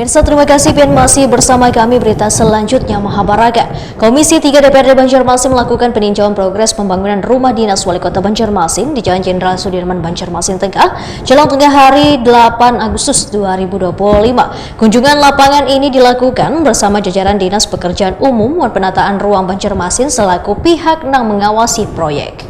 Pemirsa, terima kasih dan masih bersama kami berita selanjutnya Mahabharata. Komisi 3 DPRD Banjarmasin melakukan peninjauan progres pembangunan rumah dinas Wali Kota Banjarmasin di Jalan Jenderal Sudirman, Banjarmasin Tengah, jelang tengah hari 8 Agustus 2025. Kunjungan lapangan ini dilakukan bersama jajaran Dinas Pekerjaan Umum dan Penataan Ruang Banjarmasin selaku pihak yang mengawasi proyek.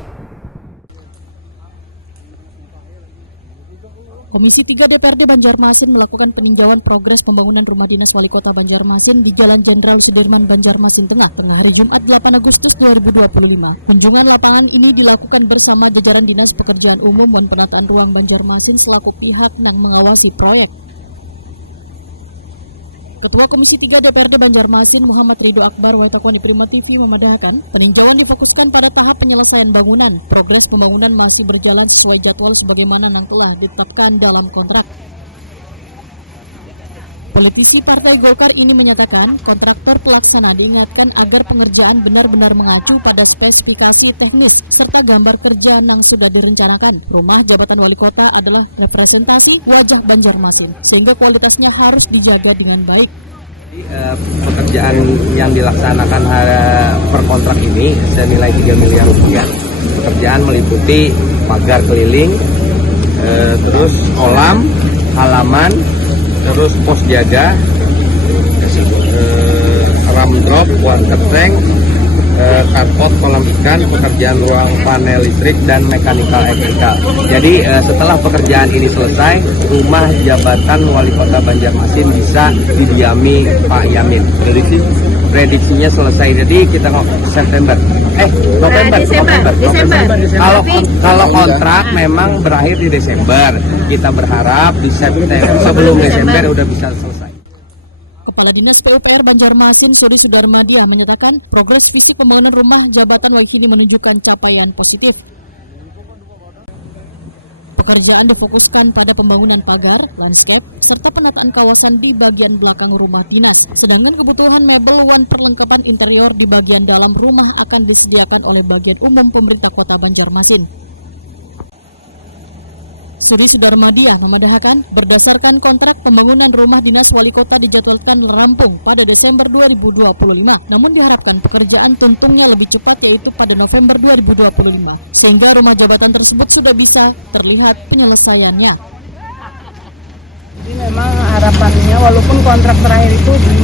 Komisi 3 DPRD Banjarmasin melakukan peninjauan progres pembangunan rumah dinas Wali Kota Banjarmasin di Jalan Jenderal Sudirman, Banjarmasin Tengah, tengah hari Jumat 8 Agustus 2025. Kunjungan lapangan ini dilakukan bersama jajaran Dinas Pekerjaan Umum dan Penataan Ruang Banjarmasin selaku pihak yang mengawasi proyek. Ketua Komisi 3 DPRD Banjarmasin Muhammad Ridho Akbar Watakoni Prima TV memadahkan peninjauan difokuskan pada tahap penyelesaian bangunan. Progres pembangunan masih berjalan sesuai jadwal sebagaimana yang telah ditetapkan dalam kontrak. Politisi Partai Golkar ini menyatakan kontraktor pelaksana mengingatkan agar pengerjaan benar-benar mengacu pada spesifikasi teknis serta gambar kerja yang sudah direncanakan. Rumah jabatan wali kota adalah representasi wajah Banjarmasin, sehingga kualitasnya harus dijaga dengan baik. Pekerjaan yang dilaksanakan per kontrak ini senilai 3 miliar rupiah. Pekerjaan meliputi pagar keliling, terus kolam, halaman, terus pos jaga, ram drop, water tank, karpot, kolam ikan, pekerjaan ruang panel listrik, dan mekanikal elektrikal. Jadi setelah pekerjaan ini selesai, rumah jabatan Wali Kota Banjarmasin bisa didiami Pak Yamin. Prediksinya selesai, jadi kita November. Kalau kontrak memang berakhir di Desember, kita berharap di September, sebelum Desember udah bisa selesai. Kepala Dinas PUPR Banjarmasin Suri Sudarmadia menyatakan progres visi pembangunan rumah jabatan wali kini menunjukkan capaian positif. Pekerjaan difokuskan pada pembangunan pagar, landscape, serta penataan kawasan di bagian belakang rumah dinas. Sedangkan kebutuhan mebel dan perlengkapan interior di bagian dalam rumah akan disediakan oleh bagian umum pemerintah Kota Banjarmasin. Suri Sudarmadia memandangkan berdasarkan kontrak pembangunan rumah dinas wali kota dijadwalkan rampung pada Desember 2025. Namun diharapkan pekerjaan tentunya lebih cepat, yaitu pada November 2025, sehingga rumah jabatan tersebut sudah bisa terlihat penyelesaiannya. Jadi memang harapannya walaupun kontrak terakhir itu di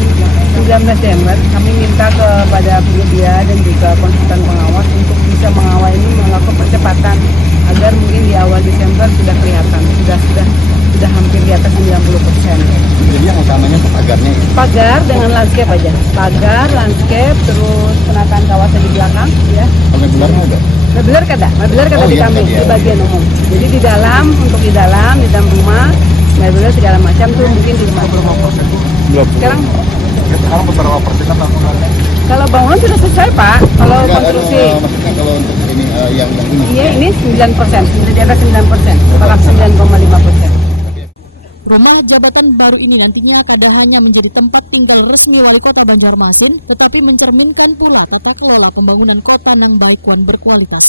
9 Desember, kami minta kepada media dan juga konsultan pengawas untuk bisa mengawal ini melakukan percepatan agar mungkin di awal Desember sudah kelihatan, sudah hampir di atas 90%. Jadi yang utamanya itu pagarnya? Pagar dengan landscape aja, pagar, landscape, terus penataan kawasan di belakang, ya. Mebelernya ada? Mebeler kada di kami, di bagian umum. Jadi di dalam, untuk di dalam rumah, mebeler segala macam tuh mungkin di 50%. Belum. Sekarang beberapa persen apa? kalau bangunan sudah selesai, Pak. Kalau konstruksi, maksudnya kalau untuk ini yang ini? iya, ini 9%, sudah di atas 9%, bahkan 9,5%. Rumah jabatan baru ini nantinya tidak hanya menjadi tempat tinggal resmi wali kota Banjarmasin, tetapi mencerminkan pula tata kelola pembangunan kota yang baik dan berkualitas.